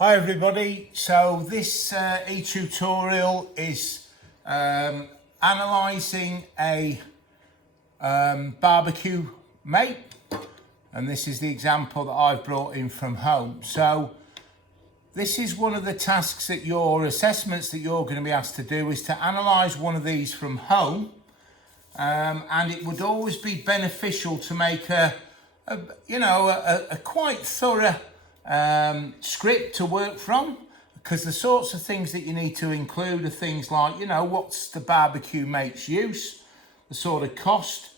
Hi everybody, so this e-tutorial is analysing a barbecue mate, and this is the example that I've brought in from home. So this is one of the tasks that your assessments that you're going to be asked to do, is to analyse one of these from home, and it would always be beneficial to make a quite thorough script to work from, because the sorts of things that you need to include are things like, what's the barbecue mate's use, the sort of cost,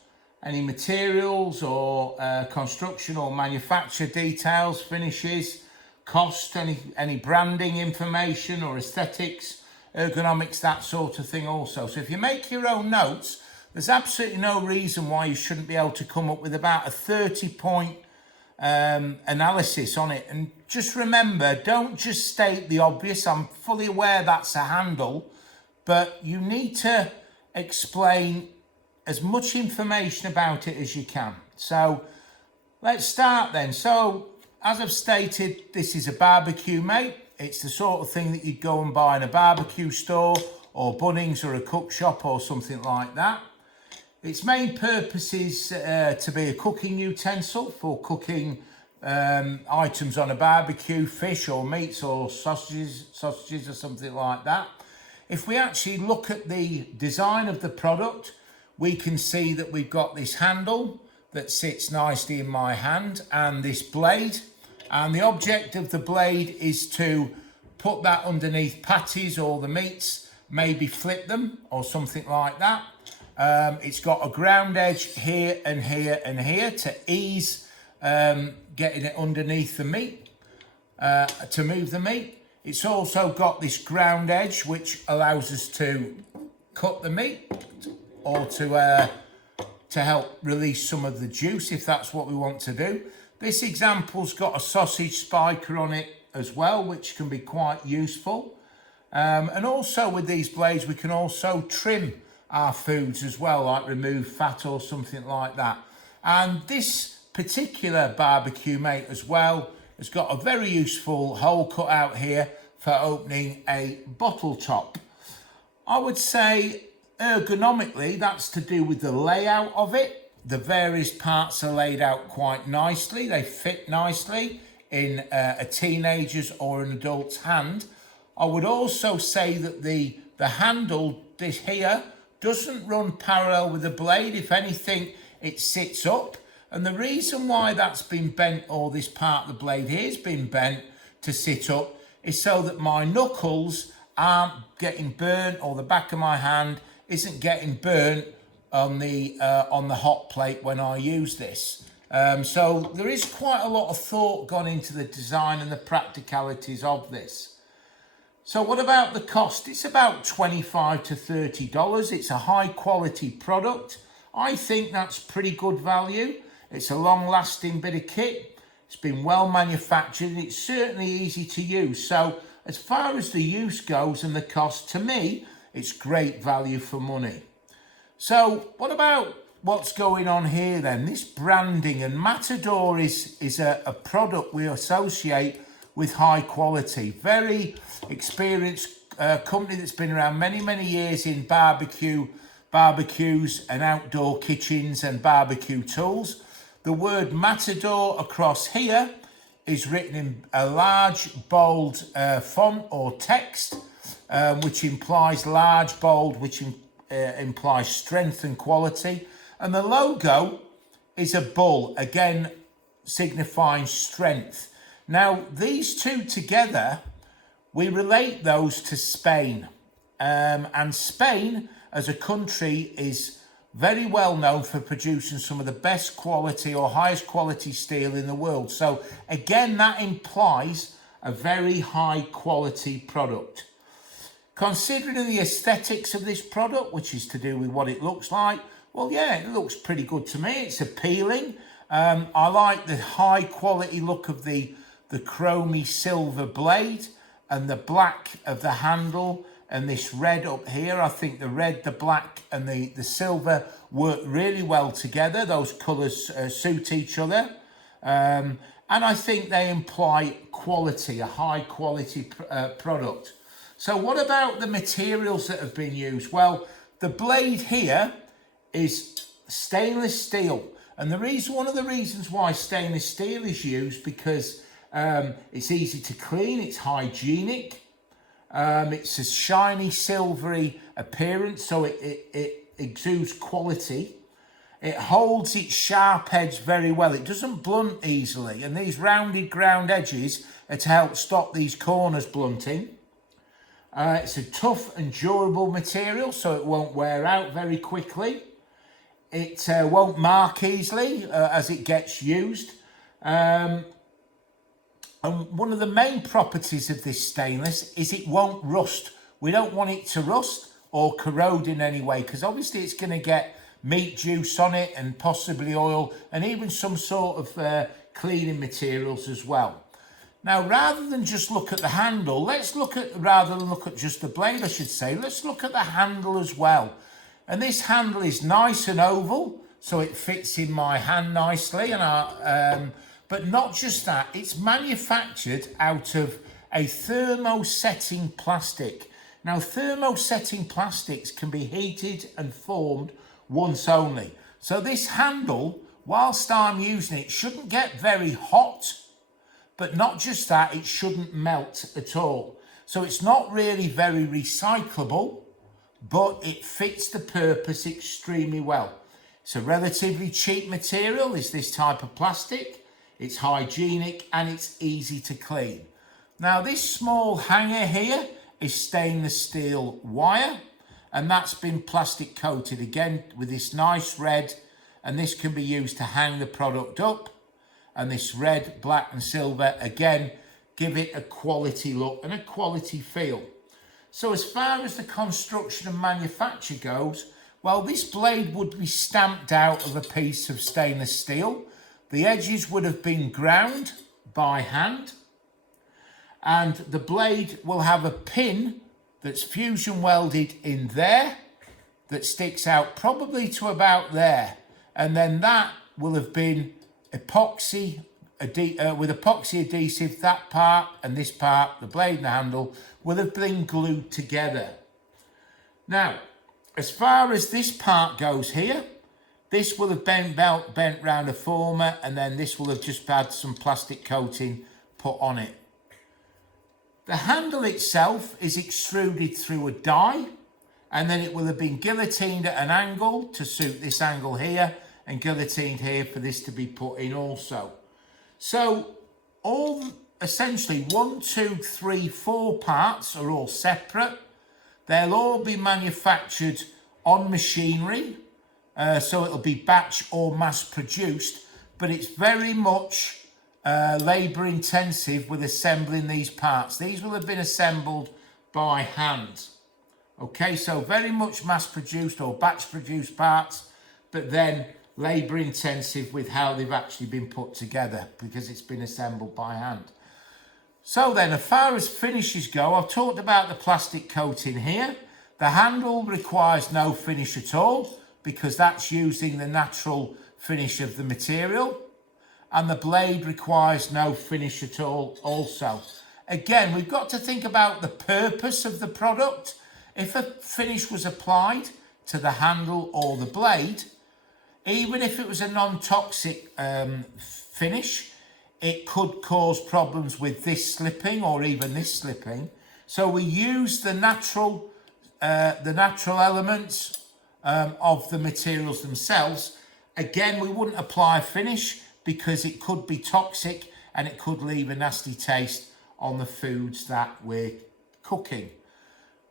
any materials or construction or manufacture details, finishes, cost, any branding information or aesthetics, ergonomics, that sort of thing also. So if you make your own notes, there's absolutely no reason why you shouldn't be able to come up with about a 30-point analysis on it. And just remember, don't just state the obvious. I'm fully aware that's a handle, but you need to explain as much information about it as you can. So let's start then. So as I've stated, this is a barbecue mate. It's the sort of thing that you'd go and buy in a barbecue store or Bunnings or a cook shop or something like that. Its main purpose is to be a cooking utensil for cooking items on a barbecue, fish or meats or sausages or something like that. If we actually look at the design of the product, we can see that we've got this handle that sits nicely in my hand and this blade. And the object of the blade is to put that underneath patties or the meats, maybe flip them or something like that. It's got a ground edge here and here and here to ease getting it underneath the meat, to move the meat. It's also got this ground edge which allows us to cut the meat or to help release some of the juice if that's what we want to do. This example's got a sausage spiker on it as well, which can be quite useful. And also with these blades we can also trim our foods as well, like remove fat or something like that. And this particular barbecue mate as well has got a very useful hole cut out here for opening a bottle top. I would say ergonomically that's to do with the layout of it. The various parts are laid out quite nicely. They fit nicely in a teenager's or an adult's hand. I would also say that the handle, this here, doesn't run parallel with the blade. If anything, it sits up. And the reason why that's been bent, or this part of the blade here has been bent to sit up, is so that my knuckles aren't getting burnt, or the back of my hand isn't getting burnt on the hot plate when I use this. So there is quite a lot of thought gone into the design and the practicalities of this. So what about the cost? It's about $25 to $30. It's a high quality product. I think that's pretty good value. It's a long lasting bit of kit. It's been well manufactured and it's certainly easy to use. So as far as the use goes and the cost, to me, it's great value for money. So what about what's going on here then? This branding, and Matador is a product we associate with high quality. Very experienced company that's been around many years in barbecues and outdoor kitchens and barbecue tools. The word Matador across here is written in a large bold font or text, which implies large bold, which implies strength and quality. And the logo is a bull, again signifying strength. Now, these two together, we relate those to Spain. And Spain, as a country, is very well known for producing some of the best quality or highest quality steel in the world. So, again, that implies a very high quality product. Considering the aesthetics of this product, which is to do with what it looks like, well, yeah, it looks pretty good to me. It's appealing. I like the high quality look of the chromy silver blade and the black of the handle and this red up here. I think the red, the black and the silver work really well together. Those colours suit each other. And I think they imply quality, a high quality product. So what about the materials that have been used? Well, the blade here is stainless steel. And one of the reasons why stainless steel is used, because it's easy to clean, it's hygienic, it's a shiny silvery appearance, so it exudes quality. It holds its sharp edge very well. It doesn't blunt easily, and these rounded ground edges are to help stop these corners blunting. It's a tough and durable material, so it won't wear out very quickly. It won't mark easily as it gets used. And one of the main properties of this stainless is it won't rust. We don't want it to rust or corrode in any way, because obviously it's going to get meat juice on it and possibly oil and even some sort of cleaning materials as well. Now, rather than just look at the handle, rather than look at just the blade, I should say, let's look at the handle as well. And this handle is nice and oval, so it fits in my hand nicely. But not just that, it's manufactured out of a thermosetting plastic. Now, thermosetting plastics can be heated and formed once only. So this handle, whilst I'm using it, shouldn't get very hot. But not just that, it shouldn't melt at all. So it's not really very recyclable, but it fits the purpose extremely well. It's a relatively cheap material, is this type of plastic. It's hygienic and it's easy to clean. Now, this small hanger here is stainless steel wire, and that's been plastic coated again with this nice red, and this can be used to hang the product up. And this red, black and silver, again, give it a quality look and a quality feel. So as far as the construction and manufacture goes, well, this blade would be stamped out of a piece of stainless steel. The edges would have been ground by hand. And the blade will have a pin that's fusion welded in there that sticks out probably to about there. And then that will have been with epoxy adhesive, that part and this part, the blade and the handle, will have been glued together. Now, as far as this part goes here, this will have been bent round a former, and then this will have just had some plastic coating put on it. The handle itself is extruded through a die, and then it will have been guillotined at an angle to suit this angle here, and guillotined here for this to be put in also. So all essentially 1, 2, 3, 4 parts are all separate. They'll all be manufactured on machinery, so it'll be batch or mass produced, but it's very much labour intensive with assembling these parts. These will have been assembled by hand. Okay, so very much mass produced or batch produced parts, but then labour intensive with how they've actually been put together because it's been assembled by hand. So then, as far as finishes go, I've talked about the plastic coating here. The handle requires no finish at all because that's using the natural finish of the material. And the blade requires no finish at all also. Again, we've got to think about the purpose of the product. If a finish was applied to the handle or the blade, even if it was a non-toxic finish, it could cause problems with this slipping or even this slipping. So we use the natural elements of the materials themselves. Again, we wouldn't apply a finish because it could be toxic and it could leave a nasty taste on the foods that we're cooking.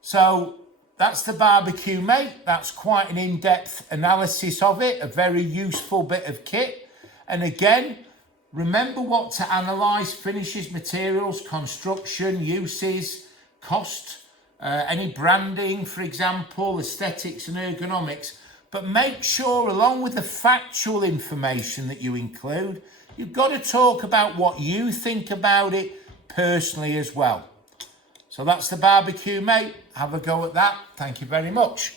So that's the BBQ Mate. That's quite an in-depth analysis of it, a very useful bit of kit. And again, remember what to analyse: finishes, materials, construction, uses, cost, any branding, for example, aesthetics and ergonomics. But make sure, along with the factual information that you include, you've got to talk about what you think about it personally as well. So that's the BBQ Mate. Have a go at that. Thank you very much.